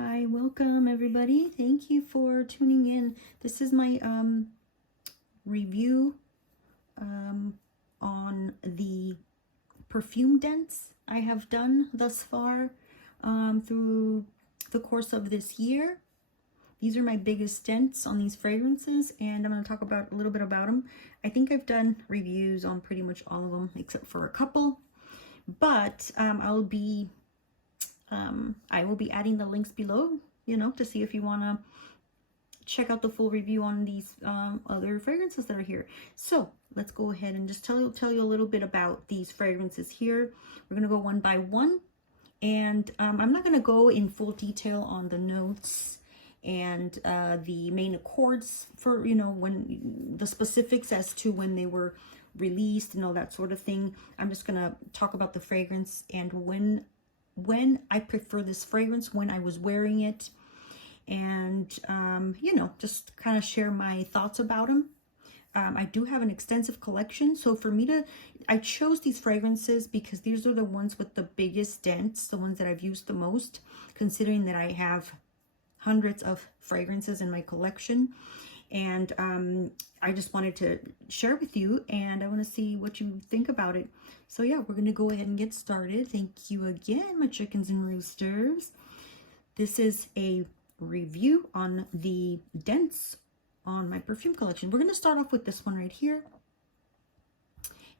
Hi, welcome everybody. Thank you for tuning in. This is my review on the perfume dents I have done thus far through the course of this year. These are my biggest dents on these fragrances, and I'm going to talk about a little bit about them. I think I've done reviews on pretty much all of them except for a couple, but I will be adding the links below, to see if you want to check out the full review on these other fragrances that are here. So let's go ahead and just tell you a little bit about these fragrances here. We're going to go one by one, and I'm not going to go in full detail on the notes and the main accords for, when the specifics as to when they were released and all that sort of thing. I'm just going to talk about the fragrance and when I prefer this fragrance, when I was wearing it, and just kind of share my thoughts about them. I do have an extensive collection, so for me I chose these fragrances because these are the ones with the biggest dents, the ones that I've used the most, considering that I have hundreds of fragrances in my collection. And I just wanted to share with you, and I want to see what you think about it. So yeah, we're going to go ahead and get started. Thank you again, my chickens and roosters. This is a review on the dents on my perfume collection. We're going to start off with this one right here.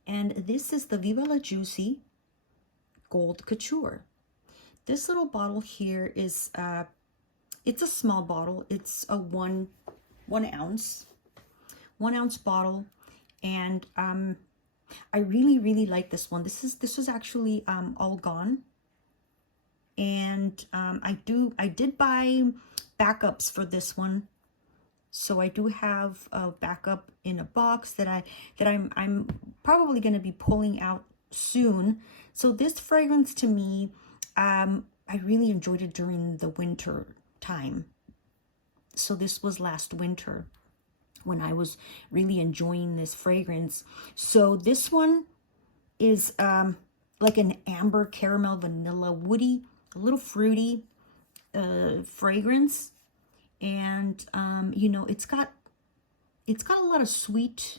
And this is the Viva La Juicy Gold Couture. This little bottle here is, it's a small bottle. It's a one ounce bottle, and I really like this one. This was actually all gone, and I did buy backups for this one, so I do have a backup in a box that I'm probably going to be pulling out soon. So this fragrance, to me, I really enjoyed it during the winter time. So this was last winter when I was really enjoying this fragrance. So this one is like an amber caramel vanilla woody, a little fruity fragrance, and it's got a lot of sweetness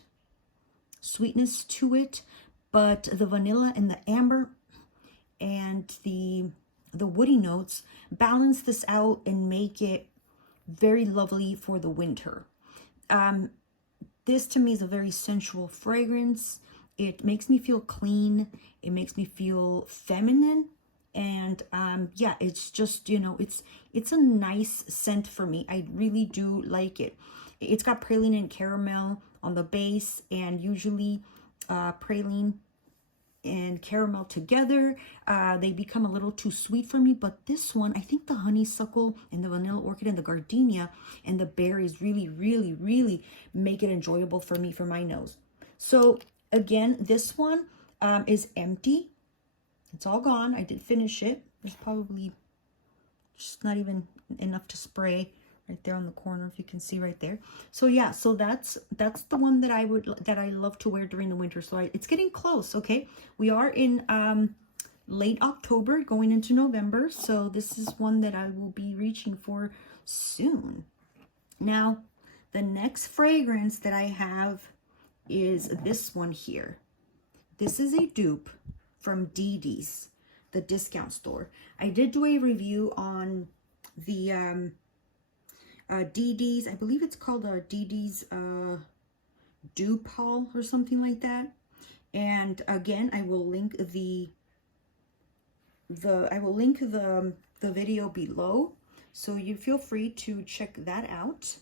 to it, but the vanilla and the amber and the woody notes balance this out and make it very lovely for the winter. This to me is a very sensual fragrance. It makes me feel clean. It makes me feel feminine. And yeah, it's just, it's a nice scent for me. I really do like it. It's got praline and caramel on the base, and usually praline and caramel together, they become a little too sweet for me. But this one, I think the honeysuckle and the vanilla orchid and the gardenia and the berries really make it enjoyable for me, for my nose. So again, this one is empty. It's all gone. I did finish it. There's probably just not even enough to spray right there on the corner, if you can see right there. So yeah, so that's the one that I love to wear during the winter. So it's getting close. Okay, we are in late October going into November, so this is one that I will be reaching for soon. Now the next fragrance that I have is this one here. This is a dupe from DD's, the discount store. I did do a review on the DD's, I believe it's called DD's dupe haul or something like that. And again, I will link the video below, so you feel free to check that out.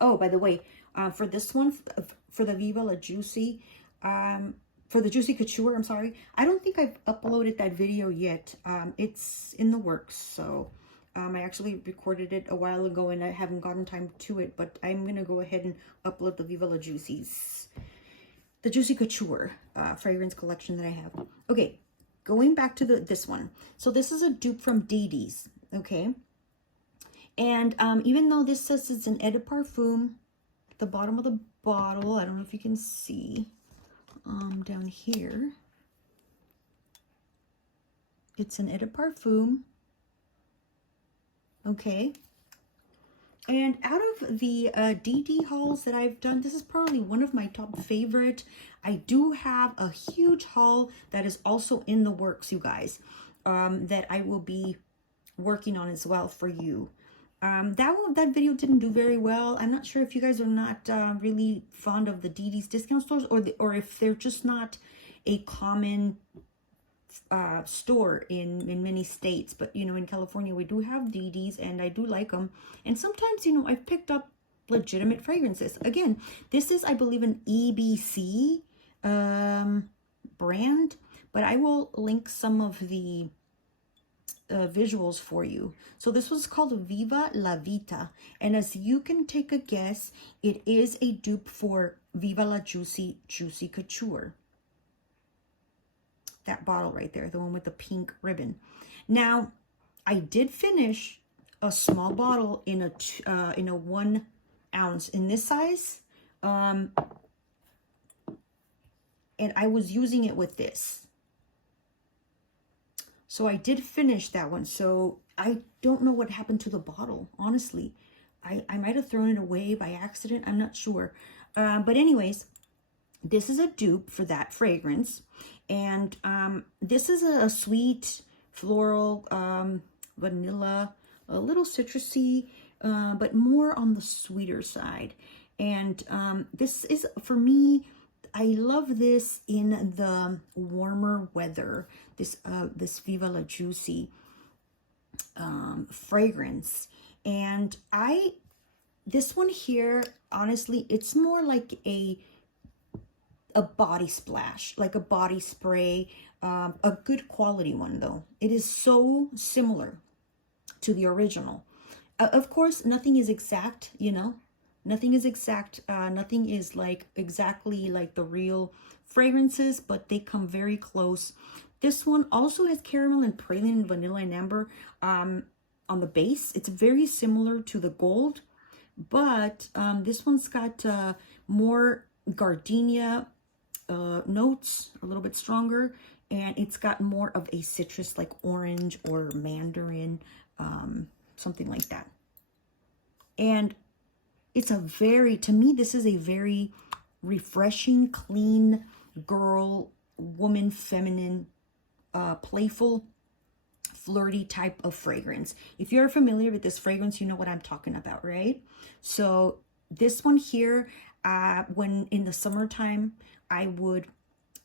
Oh, by the way, for this one, for the Viva La Juicy, for the Juicy Couture, I'm sorry, I don't think I've uploaded that video yet. It's in the works, so I actually recorded it a while ago and I haven't gotten time to it, but I'm gonna go ahead and upload the Viva La Juicy's, the Juicy Couture fragrance collection that I have. Okay, going back to this one. So this is a dupe from DD's, okay? And even though this says it's an eau de parfum, the bottom of the bottle, I don't know if you can see, down here, it's an eau de parfum. Okay. And out of the DD hauls that I've done, this is probably one of my top favorite. I do have a huge haul that is also in the works, you guys, that I will be working on as well for you. That video didn't do very well. I'm not sure if you guys are not really fond of the DD's discount stores, or if they're just not a common store in many states. But you know, in California we do have DD's and I do like them, and sometimes, you know, I've picked up legitimate fragrances. Again, this is, I believe, an EBC brand, but I will link some of the visuals for you. So this was called Viva La Vita, and as you can take a guess, it is a dupe for Viva La Juicy Couture. That bottle right there, the one with the pink ribbon. Now, I did finish a small bottle in a 1 ounce in this size, and I was using it with this. So I did finish that one. So I don't know what happened to the bottle, honestly. I might have thrown it away by accident. I'm not sure. But anyways, this is a dupe for that fragrance. And this is a sweet, floral, vanilla, a little citrusy, but more on the sweeter side. And this is, for me, I love this in the warmer weather, this Viva La Juicy fragrance. And this one here, honestly, it's more like a body splash, like a body spray, a good quality one though. It is so similar to the original. Of course, nothing is exact, you know. Nothing is exact. Nothing is like exactly like the real fragrances, but they come very close. This one also has caramel and praline and vanilla and amber on the base. It's very similar to the gold, but this one's got more gardenia notes, a little bit stronger, and it's got more of a citrus like orange or mandarin, something like that. And it's a very, to me, this is a very refreshing, clean, girl, woman, feminine, playful, flirty type of fragrance. If you're familiar with this fragrance, you know what I'm talking about, right? So this one here, when in the summertime, I would,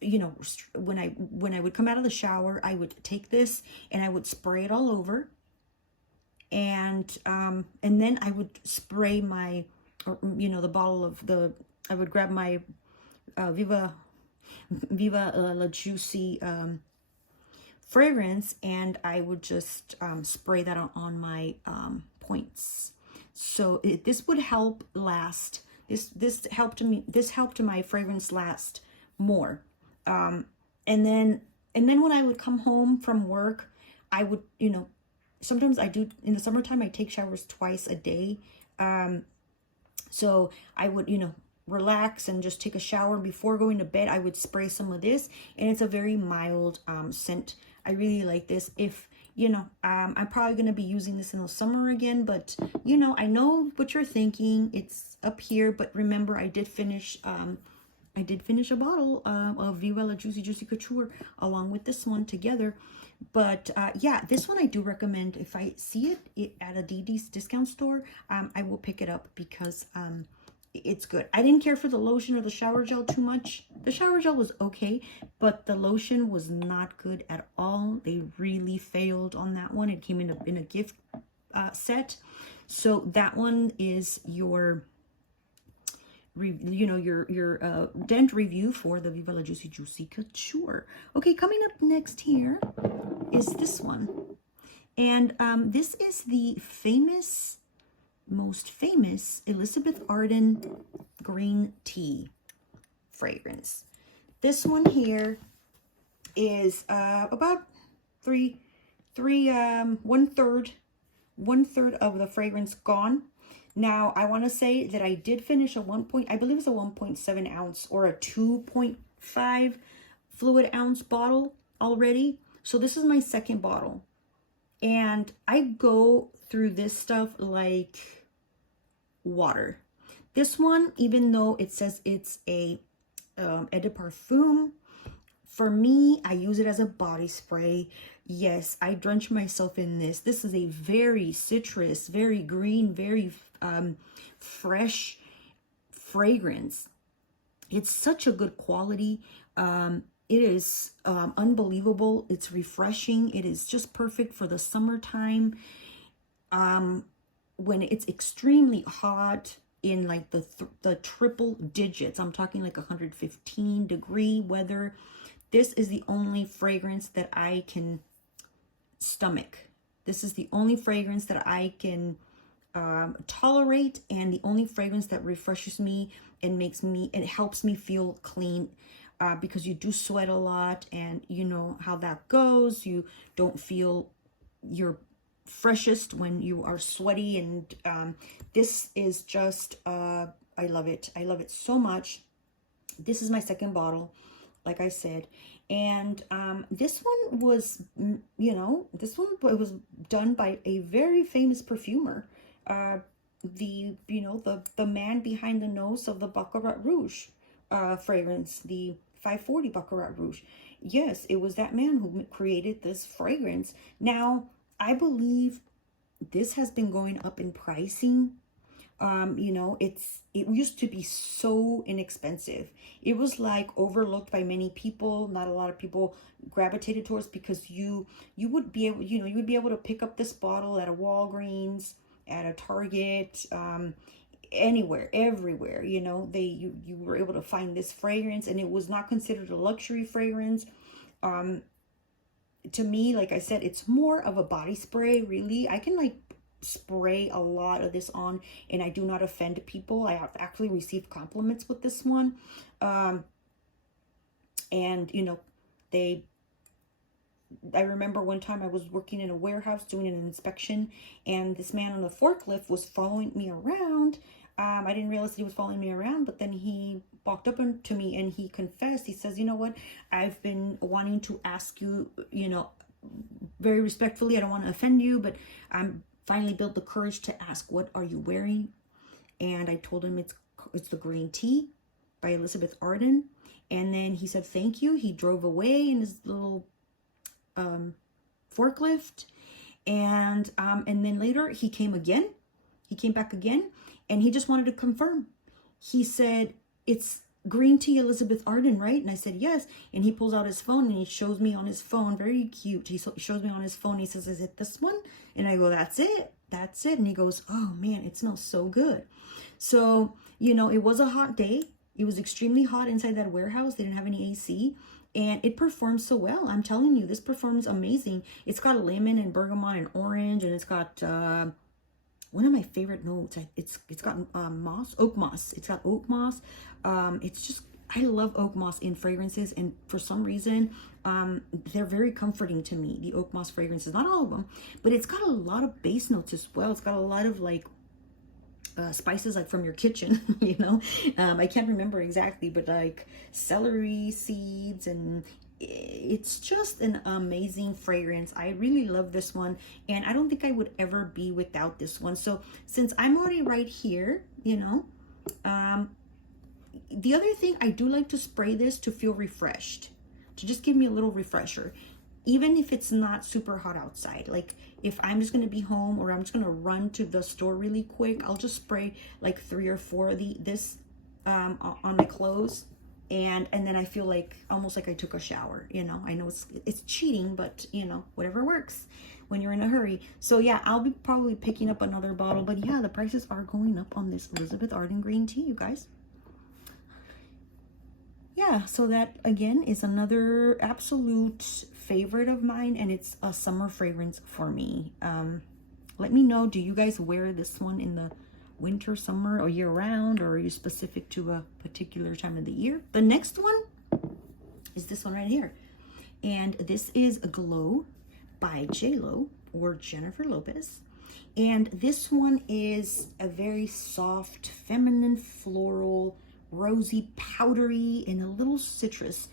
you know, when I would come out of the shower, I would take this and I would spray it all over. And then I would spray my, you know, the bottle of I would grab my Viva La Juicy fragrance, and I would just spray that on my points. So this would help last. This helped my fragrance last more. And then when I would come home from work, I would, you know, sometimes I do, in the summertime, I take showers twice a day. So I would, you know, relax and just take a shower. Before going to bed, I would spray some of this, and it's a very mild scent. I really like this. If, you know, I'm probably going to be using this in the summer again, but, you know, I know what you're thinking. It's up here, but remember, I did finish a bottle of Viva La Juicy Couture along with this one together. But yeah, this one I do recommend. If I see it at a DD's discount store, I will pick it up because it's good. I didn't care for the lotion or the shower gel too much. The shower gel was okay, but the lotion was not good at all. They really failed on that one. It came in a gift set. So that one is your, you know, your dent review for the Viva La Juicy Couture. Okay, coming up next here is this one. And this is the most famous Elizabeth Arden green tea fragrance. This one here is about one third of the fragrance gone. Now, I want to say that I did finish I believe it's a 1.7 ounce or a 2.5 fluid ounce bottle already. So this is my second bottle. And I go through this stuff like water. This one, even though it says it's a eau de parfum, for me, I use it as a body spray. Yes, I drench myself in this. This is a very citrus, very green, very fresh fragrance. It's such a good quality. It is unbelievable. It's refreshing. It is just perfect for the summertime. When it's extremely hot in like the triple digits, I'm talking like 115-degree weather, this is the only fragrance that I can stomach. This is the only fragrance that I can tolerate, and the only fragrance that refreshes me and it helps me feel clean, because you do sweat a lot, and you know how that goes. You don't feel your freshest when you are sweaty, and this is just I love it. I love it so much. This is my second bottle, like I said, and this one was, this one was done by a very famous perfumer, the man behind the nose of the Baccarat Rouge fragrance, the 540 Baccarat Rouge. Yes, it was that man who created this fragrance. Now, I believe this has been going up in pricing. It used to be so inexpensive. It was like overlooked by many people. Not a lot of people gravitated towards, because you would be able, you would be able to pick up this bottle at a Walgreens, at a Target, anywhere, everywhere. You were able to find this fragrance, and it was not considered a luxury fragrance. To me, like I said, it's more of a body spray, really. I can like spray a lot of this on, and I do not offend people. I have actually received compliments with this one. And I remember one time I was working in a warehouse doing an inspection, and this man on the forklift was following me around. I didn't realize he was following me around, but then he walked up to me and he confessed. He says, "You know what? I've been wanting to ask you, very respectfully, I don't want to offend you, but I'm finally built the courage to ask, what are you wearing?" And I told him it's the green tea by Elizabeth Arden. And then he said, "Thank you." He drove away in his little forklift, and then later he came again. He came back again, and he just wanted to confirm. He said, "It's green tea Elizabeth Arden, right?" And I said, "Yes." And he pulls out his phone and he shows me on his phone, very cute. He shows me on his phone. He says, "Is it this one?" And I go, "That's it. That's it." And he goes, "Oh man, it smells so good." So, it was a hot day. It was extremely hot inside that warehouse. They didn't have any AC. And it performs so well. I'm telling you, this performs amazing. It's got lemon and bergamot and orange, and it's got one of my favorite notes. It's got oak moss. It's got oak moss. I love oak moss in fragrances, and for some reason, they're very comforting to me. The oak moss fragrances, not all of them, but it's got a lot of base notes as well. It's got a lot of like spices like from your kitchen, I can't remember exactly, but like celery seeds, and it's just an amazing fragrance. I really love this one, and I don't think I would ever be without this one. So since I'm already right here, the other thing, I do like to spray this to feel refreshed, to just give me a little refresher, even if it's not super hot outside. Like if I'm just going to be home, or I'm just going to run to the store really quick, I'll just spray like 3 or 4 of this on my clothes, and then I feel like almost like I took a shower. I know it's cheating, but whatever works when you're in a hurry. So yeah, I'll be probably picking up another bottle, but yeah, the prices are going up on this Elizabeth Arden green tea, you guys. Yeah, so that again is another absolute favorite of mine, and it's a summer fragrance for me. Let me know, do you guys wear this one in the winter, summer, or year round, or are you specific to a particular time of the year? The next one is this one right here, and this is Glow by J-Lo, or Jennifer Lopez. And this one is a very soft, feminine, floral, rosy, powdery, and a little citrus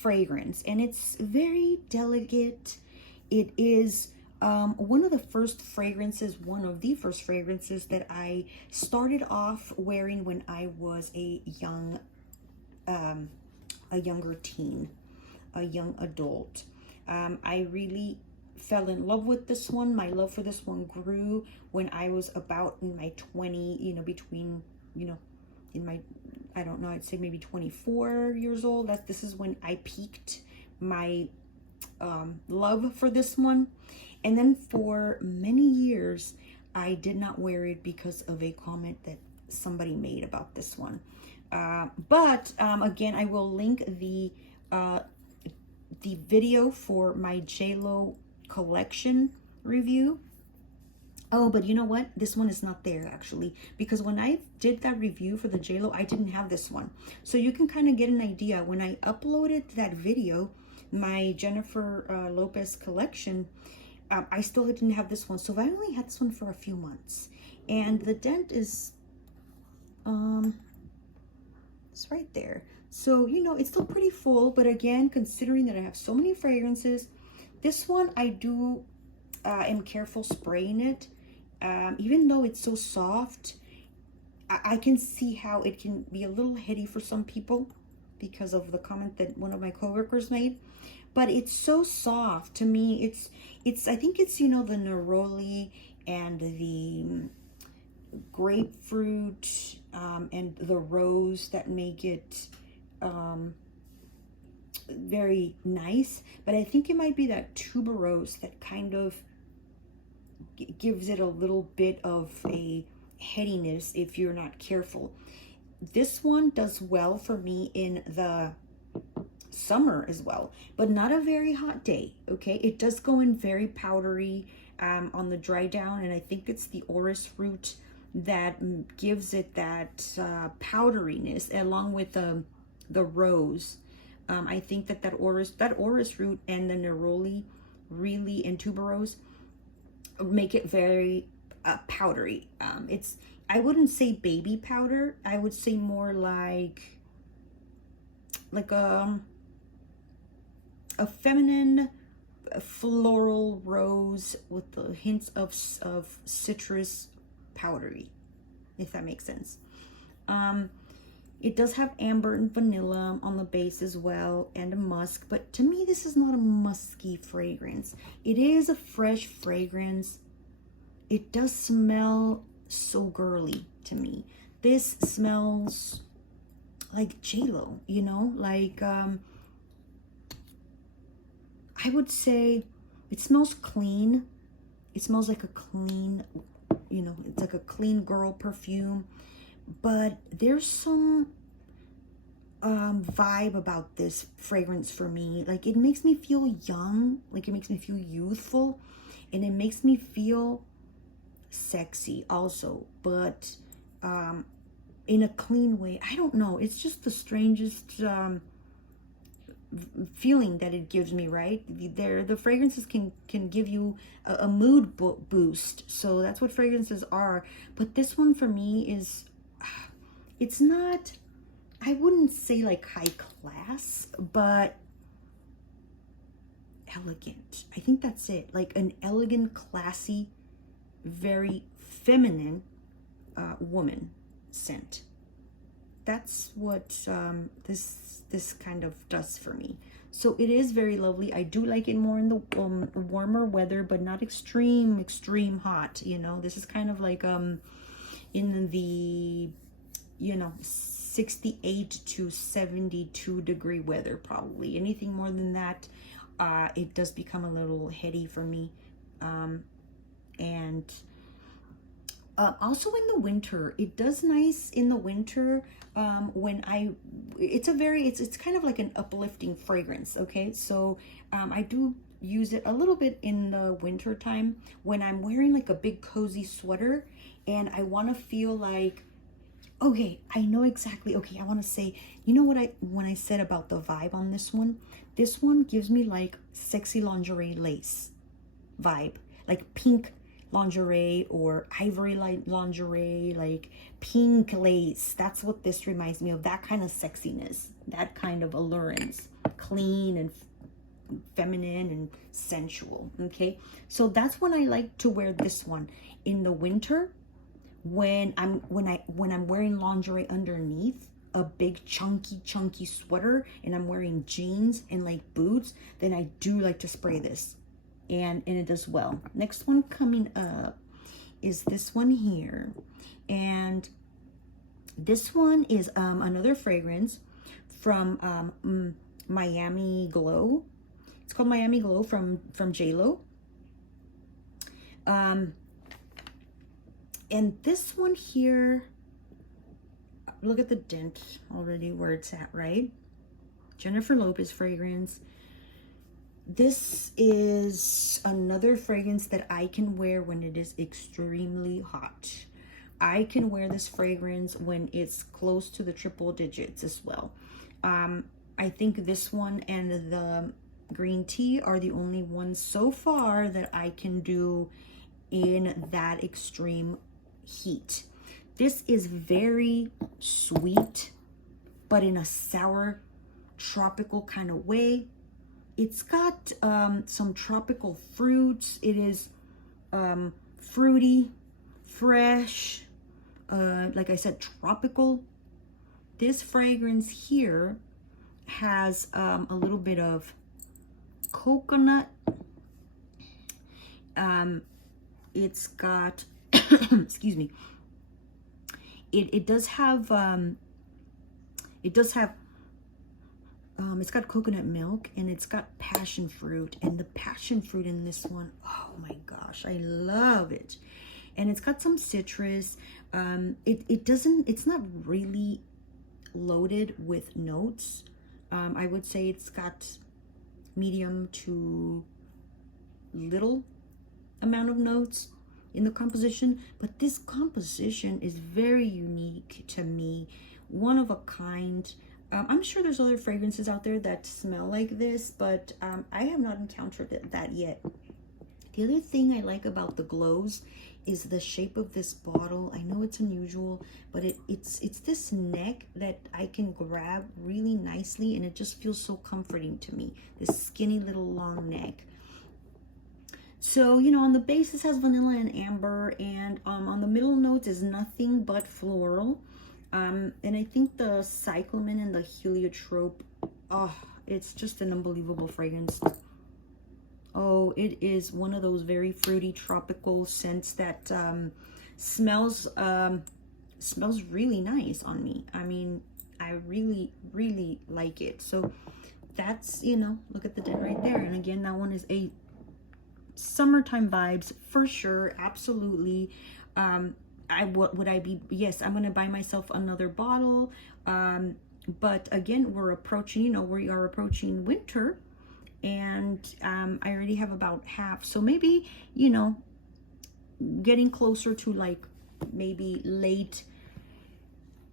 fragrance, and it's very delicate. It is one of the first fragrances that I started off wearing when I was a younger teen, a young adult. I really fell in love with this one. My love for this one grew when I was about in my 20, in my, I don't know, I'd say maybe 24 years old. This is when I peaked my love for this one. And then for many years, I did not wear it because of a comment that somebody made about this one. But again, I will link the video for my JLo collection review. Oh, but you know what? This one is not there actually, because when I did that review for the JLo, I didn't have this one. So you can kind of get an idea. When I uploaded that video, my Jennifer Lopez collection, I still didn't have this one. So I only had this one for a few months. And the dent is, it's right there. So, it's still pretty full. But again, considering that I have so many fragrances, this one I do am careful spraying it. Even though it's so soft, I can see how it can be a little heady for some people because of the comment that one of my coworkers made. But it's so soft to me. I think it's, the neroli and the grapefruit and the rose that make it very nice. But I think it might be that tuberose that kind of gives it a little bit of a headiness if you're not careful. This one does well for me in the summer as well, but not a very hot day. Okay, it does go in very powdery on the dry down, and I think it's the orris root that gives it that powderiness along with the rose. I think that orris root and the neroli really, and tuberose, make it very powdery. I wouldn't say baby powder. I would say more like a feminine floral rose with the hints of citrus powdery, if that makes sense. It does have amber and vanilla on the base as well, and a musk, but to me this is not a musky fragrance. It is a fresh fragrance. It does smell so girly to me. This smells like JLo, like I would say it smells clean. It smells like a clean, it's like a clean girl perfume. But there's some vibe about this fragrance for me. Like, it makes me feel young, like it makes me feel youthful, and it makes me feel sexy also, but in a clean way. I don't know, it's just the strangest feeling that it gives me, right? The fragrances can give you a mood boost, so that's what fragrances are. But this one for me is, it's not, I wouldn't say like high class, but elegant. I think that's it. Like an elegant, classy, very feminine woman scent. That's what this kind of does for me. So it is very lovely. I do like it more in the warmer weather, but not extreme hot. This is kind of like in the 68 to 72 degree weather, probably. Anything more than that, it does become a little heady for me. And also in the winter, it does nice in the winter. When it's kind of like an uplifting fragrance. Okay, so I do use it a little bit in the winter time when I'm wearing like a big cozy sweater and I want to feel like, okay, I know exactly. Okay, I want to say, when I said about the vibe on this one gives me like sexy lingerie lace vibe, like pink lingerie or ivory light lingerie, like pink lace. That's what this reminds me of, that kind of sexiness. that kind of allurance, clean and feminine and sensual. Okay, so that's when I like to wear this one in the winter, when I'm wearing lingerie underneath a big chunky sweater and I'm wearing jeans and like boots, then I do like to spray this, and it does well. Next one coming up is this one here, and this one is another fragrance from Miami Glow. It's called Miami Glow from J.Lo. And this one here, look at the dent already where it's at, right? Jennifer Lopez fragrance. This is another fragrance that I can wear when it is extremely hot. I can wear this fragrance when it's close to the triple digits as well. I think this one and the green tea are the only ones so far that I can do in that extreme heat. This is very sweet, but in a sour, tropical kind of way. It's got some tropical fruits. It is fruity, fresh, like I said, tropical. This fragrance here has a little bit of coconut. It's got excuse me, it does have it's got coconut milk, and it's got passion fruit, and the passion fruit in this one, oh my gosh, I love it. And it's got some citrus. It's not really loaded with notes. I would say it's got medium to little amount of notes in the composition, but this composition is very unique to me, one of a kind. I'm sure there's other fragrances out there that smell like this, but I have not encountered that yet. The other thing I like about the glows is the shape of this bottle. I know it's unusual, but it's this neck that I can grab really nicely, and it just feels so comforting to me, this skinny little long neck. So, you know, on the base this has vanilla and amber, and on the middle notes is nothing but floral. And I think the cyclamen and the heliotrope, oh, it's just an unbelievable fragrance. Oh, it is one of those very fruity tropical scents that smells really nice on me. I mean, I really like it. So that's, you know, look at the dent right there. And again, that one is a summertime vibes for sure. Absolutely. Yes, I'm gonna buy myself another bottle. But again, we're approaching, you know, we are approaching winter, and I already have about half. So maybe, you know, getting closer to like maybe late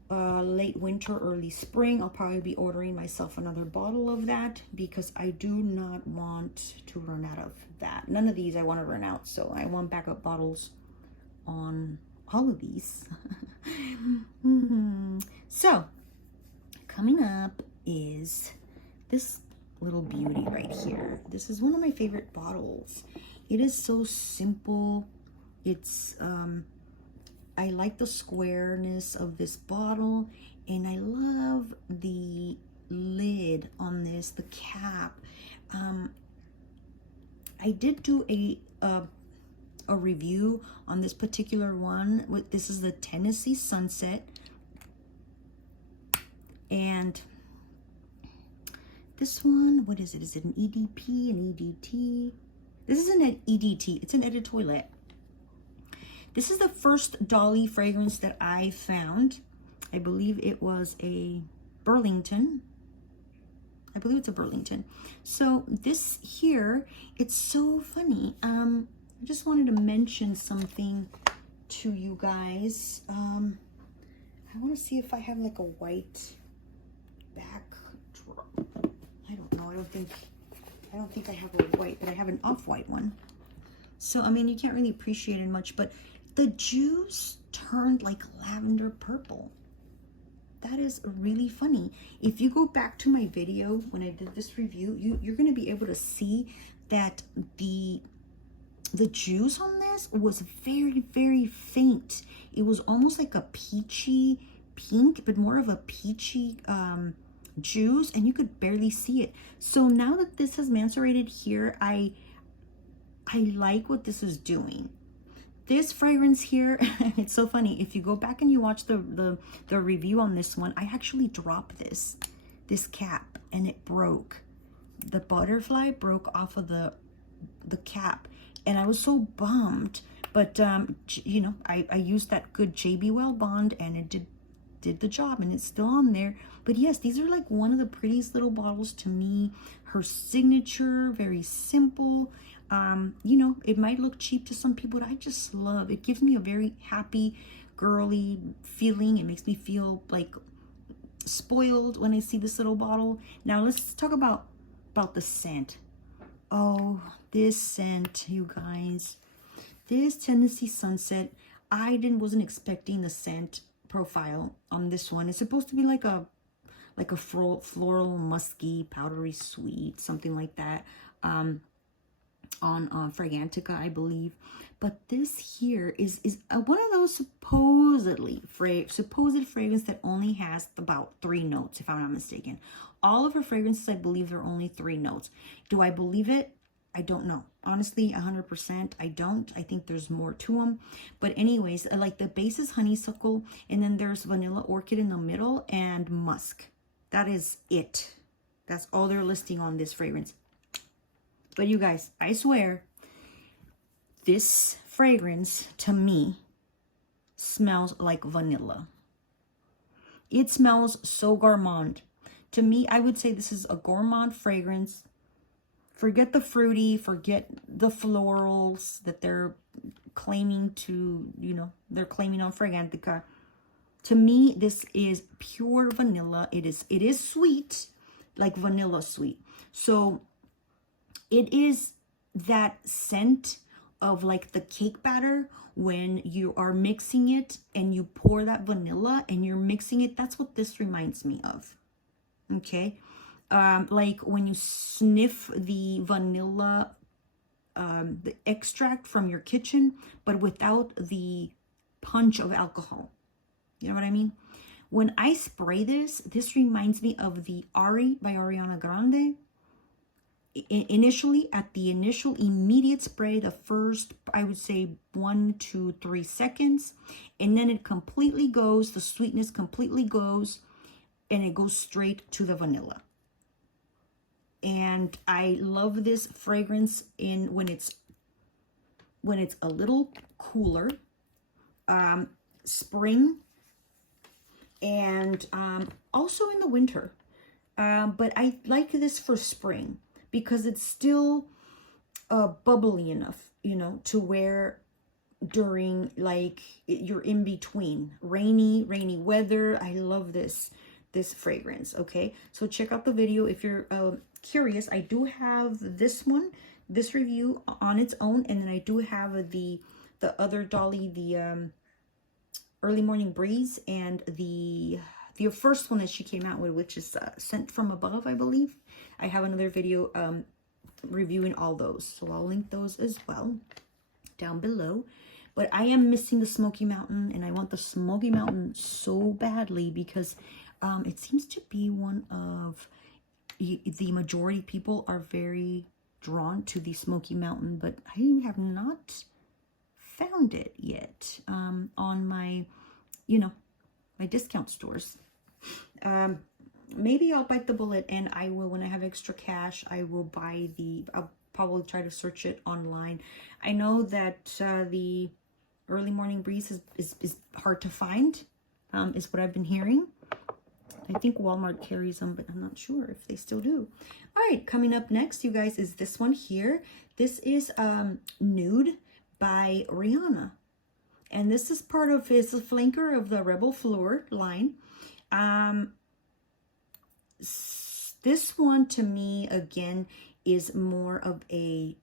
winter, early spring, I'll probably be ordering myself another bottle of that, because I do not want to run out of that. None of these I want to run out, so I want backup bottles on all of these. So coming up is this little beauty right here. This is one of my favorite bottles. It is so simple. It's I like the squareness of this bottle, and I love the lid on this, the cap. I did do a review on this particular one. This is the Tennessee Sunset, and this one, what is it? Is it an EDP, an EDT? This is an EDT. It's an Eau de Toilette. This is the first Dolly fragrance that I found. I believe it was a Burlington. I believe it's a Burlington. So this here, it's so funny. I just wanted to mention something to you guys. I want to see if I have like a white backdrop. I don't know. I don't think I have a white, but I have an off-white one. So I mean, you can't really appreciate it much, but the juice turned like lavender purple. That is really funny. If you go back to my video when I did this review, you're going to be able to see that the juice on this was very, very faint. It was almost like a peachy pink, but more of a peachy juice, and you could barely see it. So now that this has macerated here, I like what this is doing. This fragrance here, it's so funny. If you go back and you watch the review on this one, I actually dropped this cap and it broke. The butterfly broke off of the cap, and I was so bummed. But you know, I used that good JB Well bond, and it did the job, and it's still on there. But yes, these are like one of the prettiest little bottles to me. Her signature, very simple. You know, it might look cheap to some people, but I just love it. Gives me a very happy, girly feeling. It makes me feel like spoiled when I see this little bottle. Now let's talk about the scent. Oh, this scent, you guys. This Tennessee Sunset, I wasn't expecting the scent profile on this one. It's supposed to be like a floral, musky, powdery sweet, something like that. On Fragrantica, I believe. But this here is one of those supposed fragrance that only has about 3 notes, if I'm not mistaken. All of her fragrances, I believe, are only 3 notes. Do I believe it? I don't know. Honestly, 100%, I don't. I think there's more to them. But anyways, like the base is honeysuckle, and then there's vanilla orchid in the middle and musk. That is it. That's all they're listing on this fragrance. But you guys, I swear, this fragrance to me smells like vanilla. It smells so gourmand. To me, I would say this is a gourmand fragrance. Forget the fruity, forget the florals that they're claiming to, you know, they're claiming on Fragrantica. To me, this is pure vanilla. It is sweet, like vanilla sweet. So it is that scent of like the cake batter when you are mixing it and you pour that vanilla and you're mixing it. That's what this reminds me of. Okay. Like when you sniff the vanilla, the extract from your kitchen, but without the punch of alcohol. You know what I mean? When I spray this reminds me of the Ari by Ariana Grande. Initially, at the initial immediate spray, the first, I would say 1 to 3 seconds, and then it completely goes, the sweetness completely goes, and it goes straight to the vanilla. And I love this fragrance when it's a little cooler, spring, and also in the winter. But I like this for spring because it's still bubbly enough, you know, to wear during like you're in between rainy weather. I love this fragrance. Okay, so check out the video if you're curious. I do have this review on its own, and then I do have the other Dolly, the Early Morning Breeze, and the first one that she came out with, which is Scent from Above, I believe. I have another video reviewing all those, so I'll link those as well down below. But I am missing the Smoky Mountain, and I want the Smoky Mountain so badly because it seems to be one of the majority people are very drawn to the Smoky Mountain, but I have not found it yet on my, you know, my discount stores. Maybe I'll bite the bullet, and I will, when I have extra cash, I will buy I'll probably try to search it online. I know that the Early Morning Breeze is hard to find, is what I've been hearing. I think Walmart carries them, but I'm not sure if they still do. All right, coming up next, you guys, is this one here. This is Nude by Rihanna. And this is part of, it's a flanker of the Rebel Fleur line. This one, to me, again, is more of a,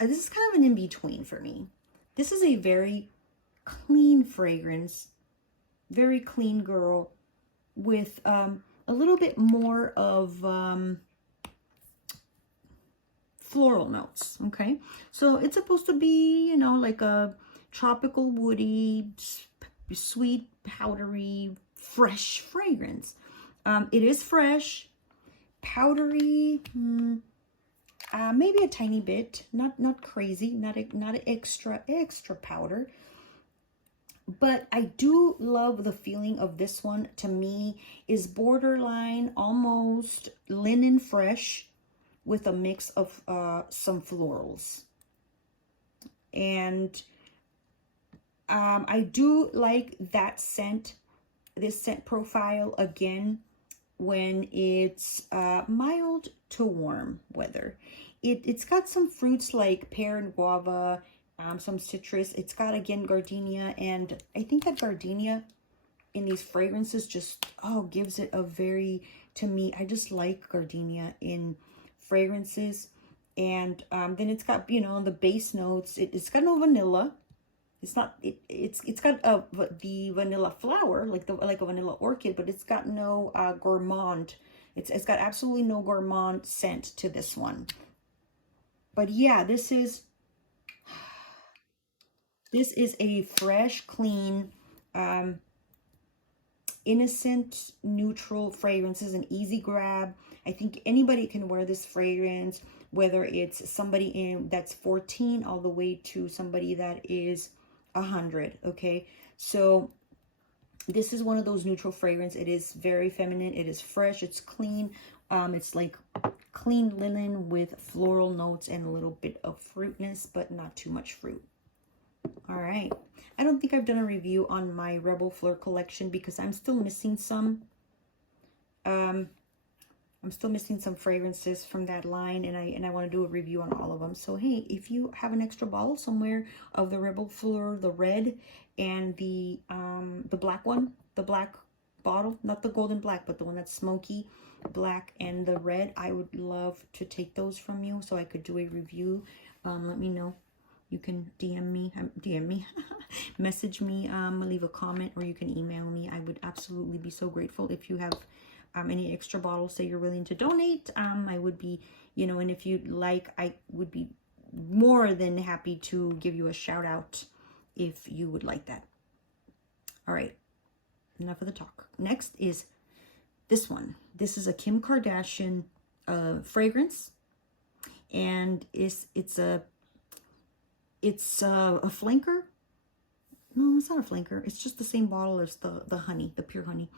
this is kind of an in-between for me. This is a very clean fragrance, very clean girl. with a little bit more of floral notes. Okay, so it's supposed to be, you know, like a tropical, woody, sweet, powdery, fresh fragrance. It is fresh, powdery, maybe a tiny bit, not crazy, not extra powder. But I do love the feeling of this one. To me, is borderline almost linen fresh with a mix of some florals. And I do like that scent, this scent profile, again, when it's mild to warm weather. It's got some fruits like pear and guava, some citrus. It's got, again, gardenia, and I think that gardenia in these fragrances just, oh, gives it a very, to me, I just like gardenia in fragrances. And then it's got, you know, the base notes. It's got no vanilla. It's not, it's got the vanilla flower, like a vanilla orchid, but it's got no gourmand. It's got absolutely no gourmand scent to this one. But yeah, this is a fresh, clean, innocent, neutral fragrance. Is an easy grab. I think anybody can wear this fragrance, whether it's somebody that's 14 all the way to somebody that is 100. Okay, so this is one of those neutral fragrance. It is very feminine. It is fresh. It's clean. It's like clean linen with floral notes and a little bit of fruitness, but not too much fruit. All right. I don't think I've done a review on my Rebel Fleur collection because I'm still missing some. I'm still missing some fragrances from that line, and I want to do a review on all of them. So hey, if you have an extra bottle somewhere of the Rebel Fleur, the red, and the black one, the black bottle, not the golden black, but the one that's smoky black, and the red, I would love to take those from you so I could do a review. Let me know. You can DM me, message me, leave a comment, or you can email me. I would absolutely be so grateful if you have any extra bottles that you're willing to donate. I would be, you know, and if you'd like, I would be more than happy to give you a shout out if you would like that. All right, enough of the talk. Next is this one. This is a Kim Kardashian fragrance, and it's a flanker. No, it's not a flanker. It's just the same bottle as the honey, the pure honey.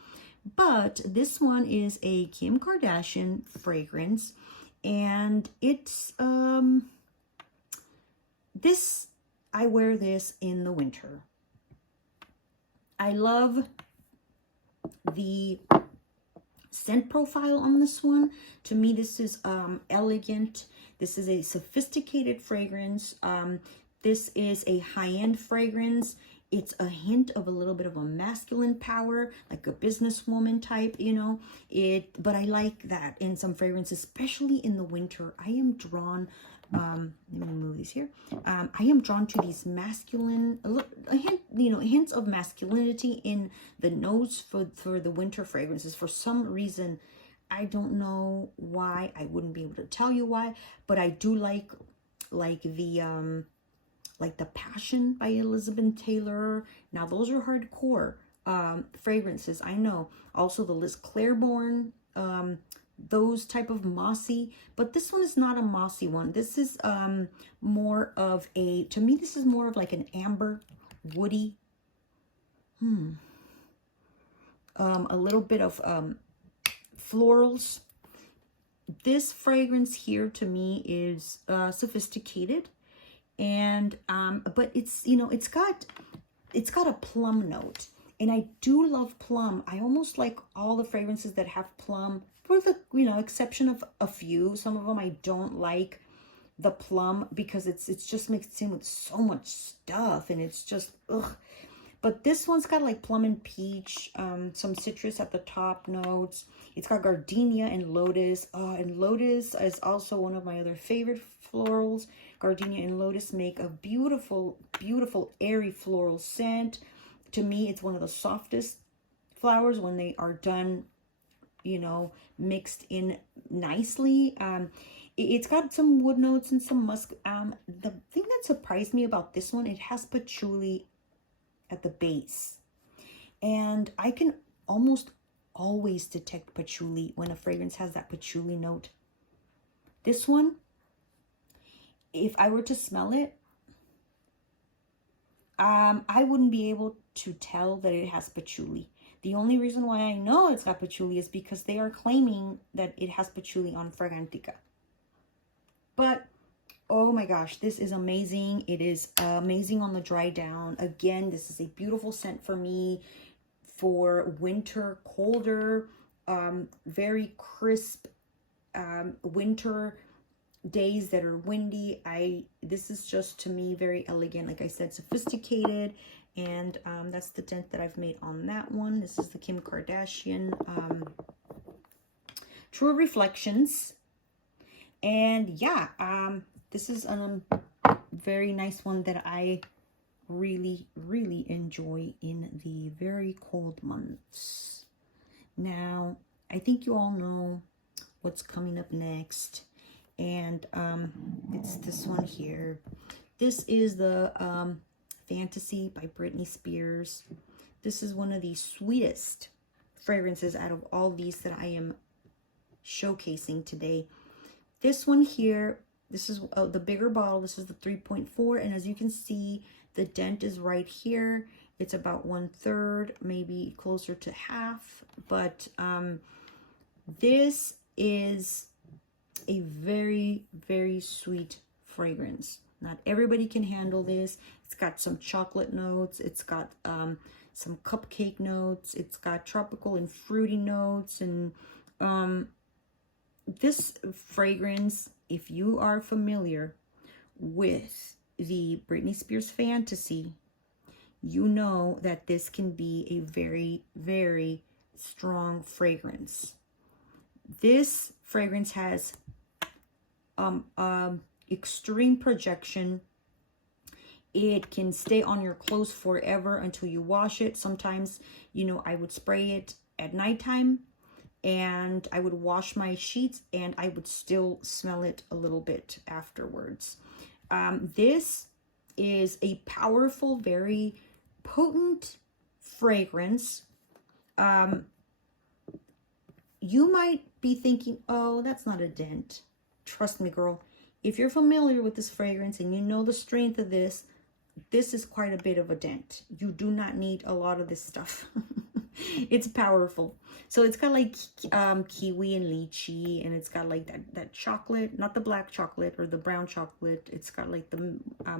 But this one is a Kim Kardashian fragrance, and it's this, I wear this in the winter. I love the scent profile on this one. To me, this is elegant. This is a sophisticated fragrance. This is a high-end fragrance. It's a hint of a little bit of a masculine power, like a businesswoman type, you know. But I like that in some fragrances, especially in the winter. I am drawn, let me move these here. I am drawn to these masculine, a hint, you know, hints of masculinity in the notes for the winter fragrances. For some reason, I don't know why. I wouldn't be able to tell you why, but I do like the Passion by Elizabeth Taylor. Now those are hardcore fragrances, I know. Also the Liz Claiborne, those type of mossy, but this one is not a mossy one. This is more of a, to me, this is more of like an amber, woody, a little bit of florals. This fragrance here to me is sophisticated. And but it's, you know, it's got a plum note, and I do love plum. I almost like all the fragrances that have plum, for the, you know, exception of a few. Some of them I don't like the plum because it's just mixed in with so much stuff, and it's just ugh. But this one's got like plum and peach, some citrus at the top notes. It's got gardenia and lotus. And lotus is also one of my other favorite florals. Gardenia and lotus make a beautiful, beautiful, airy floral scent. To me, it's one of the softest flowers when they are done, you know, mixed in nicely. It's got some wood notes and some musk. The thing that surprised me about this one, it has patchouli at the base. And I can almost always detect patchouli when a fragrance has that patchouli note. This one, if I were to smell it, I wouldn't be able to tell that it has patchouli. The only reason why I know it's got patchouli is because they are claiming that it has patchouli on Fragrantica. But, oh my gosh, this is amazing. It is amazing on the dry down. Again, this is a beautiful scent for me for winter, colder, very crisp winter days that are windy. This is just, to me, very elegant. Like I said, sophisticated. And that's the dent that I've made on that one. This is the Kim Kardashian True Reflections. And yeah, this is a very nice one that I really, really enjoy in the very cold months. Now, I think you all know what's coming up next. And it's this one here. This is the Fantasy by Britney Spears. This is one of the sweetest fragrances out of all these that I am showcasing today. This one here, this is the bigger bottle. This is the 3.4, and as you can see, the dent is right here. It's about 1/3, maybe closer to half, but this is a very, very sweet fragrance. Not everybody can handle this. It's got some chocolate notes. It's got some cupcake notes. It's got tropical and fruity notes. And this fragrance, if you are familiar with the Britney Spears Fantasy, you know that this can be a very, very strong fragrance. This fragrance has extreme projection. It can stay on your clothes forever until you wash it. Sometimes, you know, I would spray it at nighttime and I would wash my sheets and I would still smell it a little bit afterwards. This is a powerful, very potent fragrance. You might be thinking, oh, that's not a dent. Trust me, girl. If you're familiar with this fragrance and you know the strength of this, this is quite a bit of a dent. You do not need a lot of this stuff. It's powerful. So it's got like kiwi and lychee, and it's got like that chocolate, not the black chocolate or the brown chocolate. It's got like the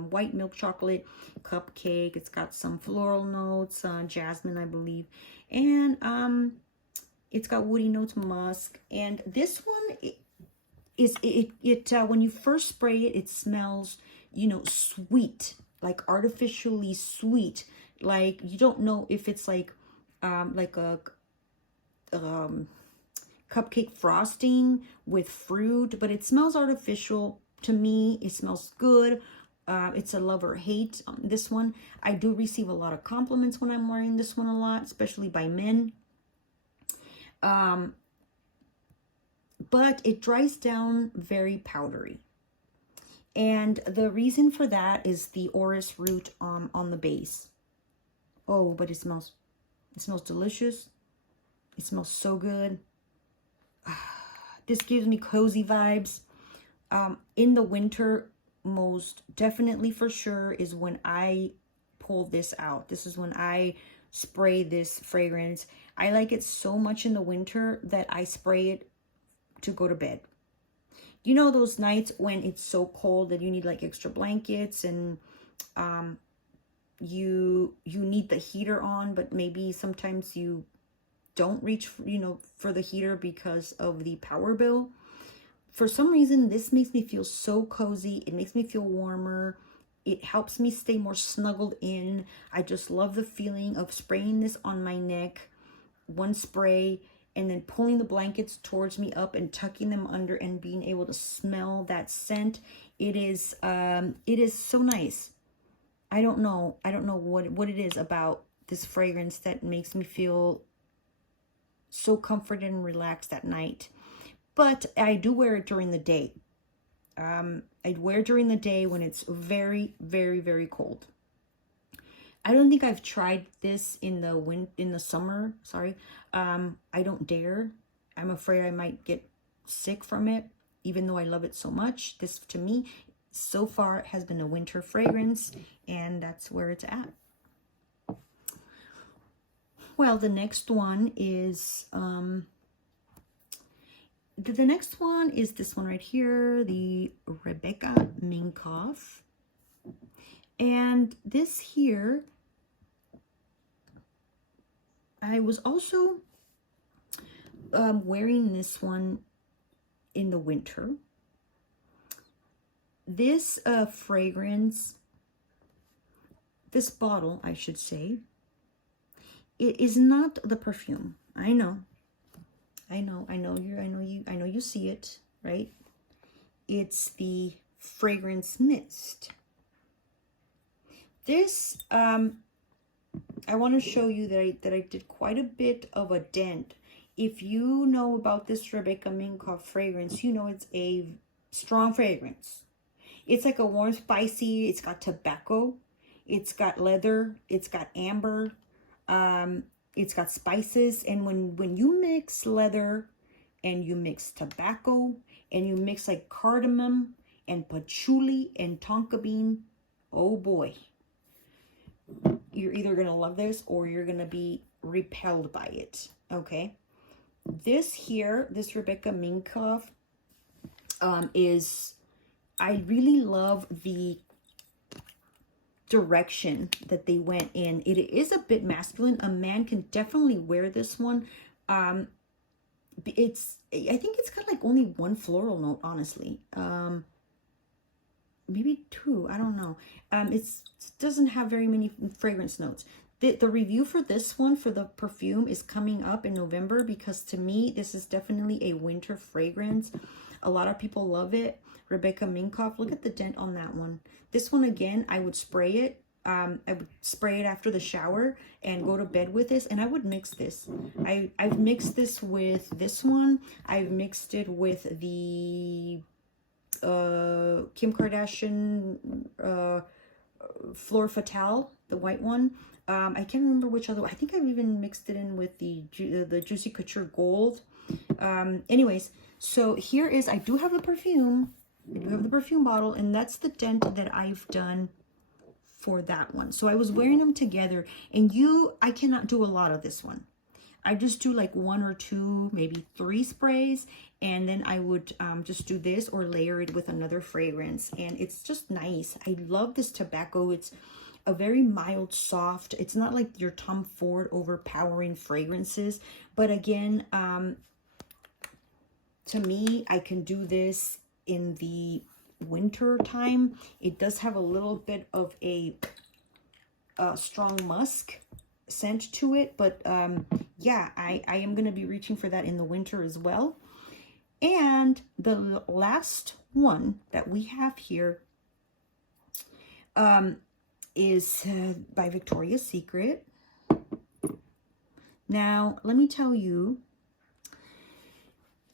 white milk chocolate cupcake. It's got some floral notes, jasmine, I believe. And it's got woody notes, musk. And this one, when you first spray it, it smells, you know, sweet, like artificially sweet. Like you don't know if it's like a cupcake frosting with fruit, but it smells artificial. To me, it smells good. It's a love or hate on this one. I do receive a lot of compliments when I'm wearing this one a lot, especially by men. But it dries down very powdery. And the reason for that is the orris root on the base. Oh, but it smells delicious. It smells so good. This gives me cozy vibes. In the winter, most definitely for sure is when I pull this out. This is when I spray this fragrance. I like it so much in the winter that I spray it to go to bed. You know those nights when it's so cold that you need like extra blankets and you need the heater on, but maybe sometimes you don't reach, you know, for the heater because of the power bill. For some reason, this makes me feel so cozy. It makes me feel warmer. It helps me stay more snuggled in. I just love the feeling of spraying this on my neck, one spray, and then pulling the blankets towards me up and tucking them under and being able to smell that scent. It is so nice. I don't know what it is about this fragrance that makes me feel so comforted and relaxed at night. But I do wear it during the day. I'd wear it during the day when it's very, very, very cold. I don't think I've tried this in the summer. Sorry. I don't dare. I'm afraid I might get sick from it, even though I love it so much. This, to me, so far has been a winter fragrance, and that's where it's at. Well, the next one is the next one is this one right here, the Rebecca Minkoff. And this here, I was also wearing this one in the winter. This fragrance, this bottle, I should say, it is not the perfume. I know you see it, right? It's the fragrance mist. This, I want to show you that I did quite a bit of a dent. If you know about this Rebecca Minkoff fragrance, you know it's a strong fragrance. It's like a warm, spicy, it's got tobacco, it's got leather, it's got amber, it's got spices. And when you mix leather and you mix tobacco and you mix like cardamom and patchouli and tonka bean, oh boy, you're either going to love this or you're going to be repelled by it. Okay. This here, this Rebecca Minkoff, I really love the direction that they went in. It is a bit masculine. A man can definitely wear this one. I think it's got like only one floral note, honestly. Maybe two, I don't know. It doesn't have very many fragrance notes. The review for this one, for the perfume, is coming up in November, because to me, this is definitely a winter fragrance. A lot of people love it. Rebecca Minkoff, look at the dent on that one. This one, again, I would spray it. I would spray it after the shower and go to bed with this, and I would mix this. I've mixed this with this one. I've mixed it with the Kim Kardashian Fleur Fatale, the white one. I can't remember which other. I think I've even mixed it in with the Juicy Couture Gold. Anyways, so here is, I do have the perfume. I do have the perfume bottle, and that's the dent that I've done for that one. So I was wearing them together, and I cannot do a lot of this one. I just do like 1 or 2, maybe 3 sprays, and then I would just do this or layer it with another fragrance, and it's just nice. I love this tobacco. It's a very mild, soft. It's not like your Tom Ford overpowering fragrances, but again, to me, I can do this in the winter time. It does have a little bit of a strong musk scent to it, but yeah, I am going to be reaching for that in the winter as well. And the last one that we have here is by Victoria's Secret. Now, let me tell you,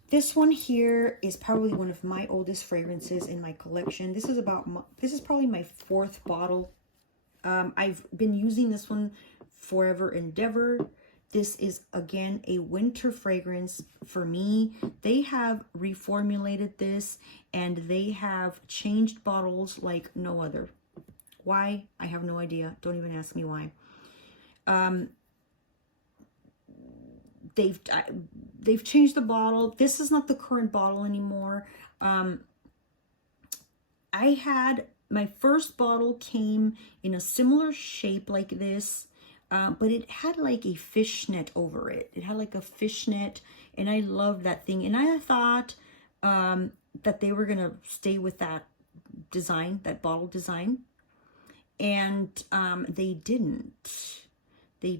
this one here is probably one of my oldest fragrances in my collection. This is probably my 4th bottle. I've been using this one forever and ever. This is, again, a winter fragrance for me. They have reformulated this, and they have changed bottles like no other. Why? I have no idea. Don't even ask me why. They've changed the bottle. This is not the current bottle anymore. I had, my first bottle came in a similar shape like this, but it had like a fishnet over it. It had like a fishnet, and I loved that thing. And I thought that they were gonna stay with that design, that bottle design, and they didn't. They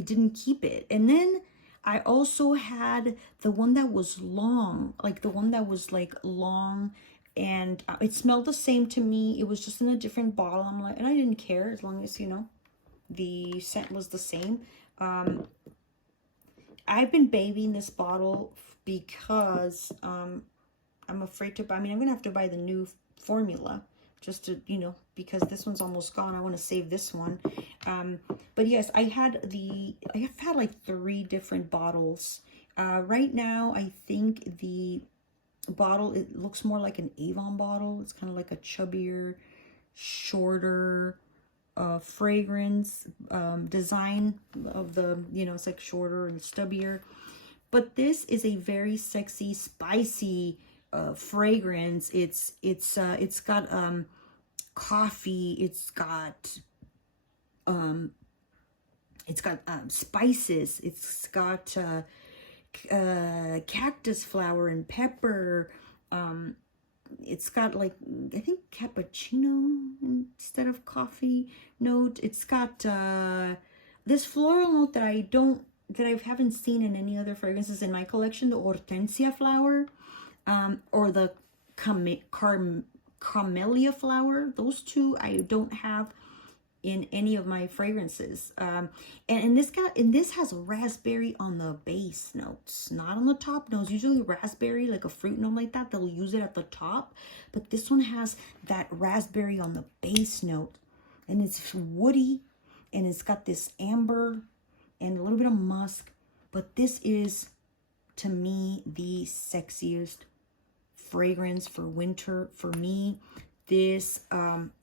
didn't keep it. And then I also had the one that was long, like the one that was like long, and it smelled the same to me. It was just in a different bottle. I'm like, and I didn't care as long as, you know, the scent was the same. I've been babying this bottle because I'm afraid to buy. I mean, I'm gonna have to buy the new formula just to, you know, because this one's almost gone. I want to save this one. But yes, I have had like 3 different bottles. Right now, I think the bottle, it looks more like an Avon bottle. It's kind of like a chubbier, shorter fragrance design of the, you know, it's like shorter and stubbier. But this is a very sexy, spicy fragrance. It's got coffee, it's got spices, it's got cactus flower and pepper. It's got like, I think cappuccino instead of coffee note. It's got this floral note that I haven't seen in any other fragrances in my collection, the hortensia flower, or the camellia flower. Those 2 I don't have in any of my fragrances. And this has raspberry on the base notes, not on the top notes. Usually raspberry, like a fruit note like that, they'll use it at the top, but this one has that raspberry on the base note, and it's woody, and it's got this amber and a little bit of musk. But this is, to me, the sexiest fragrance for winter for me. This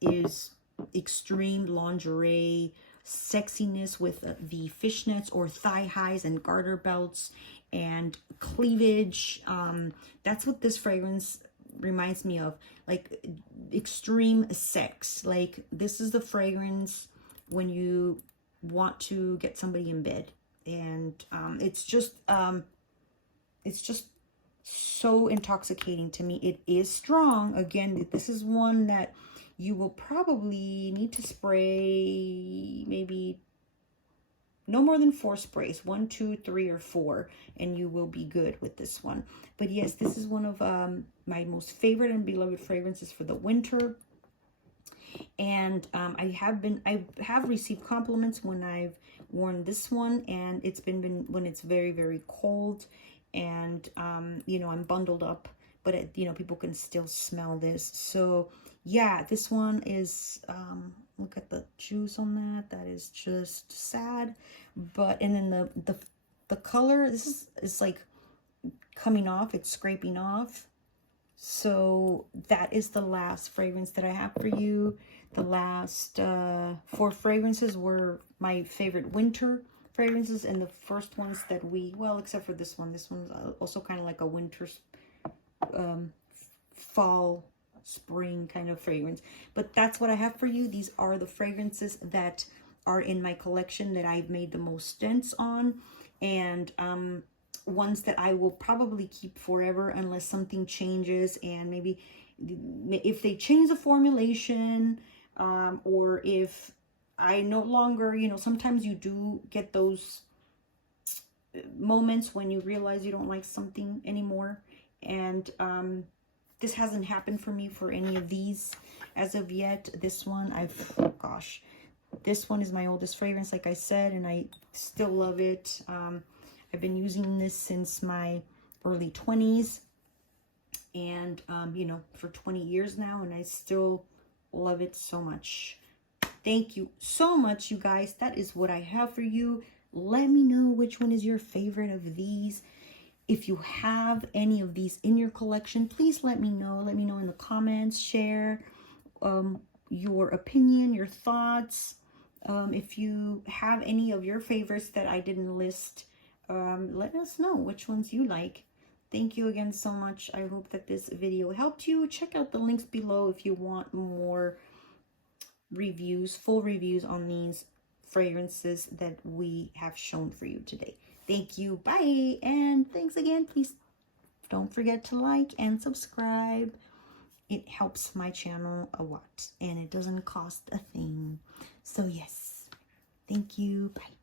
is extreme lingerie sexiness with the fishnets or thigh highs and garter belts and cleavage. That's what this fragrance reminds me of, like extreme sex. Like, this is the fragrance when you want to get somebody in bed, and it's just so intoxicating to me. It is strong. Again, this is one that you will probably need to spray maybe no more than 4 sprays, 1, 2, 3, or 4, and you will be good with this one. But yes, this is one of my most favorite and beloved fragrances for the winter. And I have received compliments when I've worn this one, and it's been when it's very, very cold, and you know, I'm bundled up, but it, you know, people can still smell this. So yeah, this one is look at the juice on that. That is just sad. But and then the color, this is like coming off, it's scraping off. So that is the last fragrance that I have for you. The last 4 fragrances were my favorite winter fragrances, and the first ones that well, except for this one's also kind of like a winter, fall, spring kind of fragrance. But that's what I have for you. These are the fragrances that are in my collection that I've made the most dents on, and ones that I will probably keep forever unless something changes, and maybe if they change the formulation, or if I no longer, you know, sometimes you do get those moments when you realize you don't like something anymore, and this hasn't happened for me for any of these as of yet. This one, oh gosh, this one is my oldest fragrance, like I said, and I still love it. I've been using this since my early 20s, and you know, for 20 years now, and I still love it so much. Thank you so much, you guys. That is what I have for you. Let me know which one is your favorite of these. If you have any of these in your collection, please let me know. Let me know in the comments. Share your opinion, your thoughts. If you have any of your favorites that I didn't list, let us know which ones you like. Thank you again so much. I hope that this video helped you. Check out the links below if you want more reviews, full reviews on these fragrances that we have shown for you today. Thank you. Bye. And thanks again. Please don't forget to like and subscribe. It helps my channel a lot, and it doesn't cost a thing. So yes, thank you. Bye.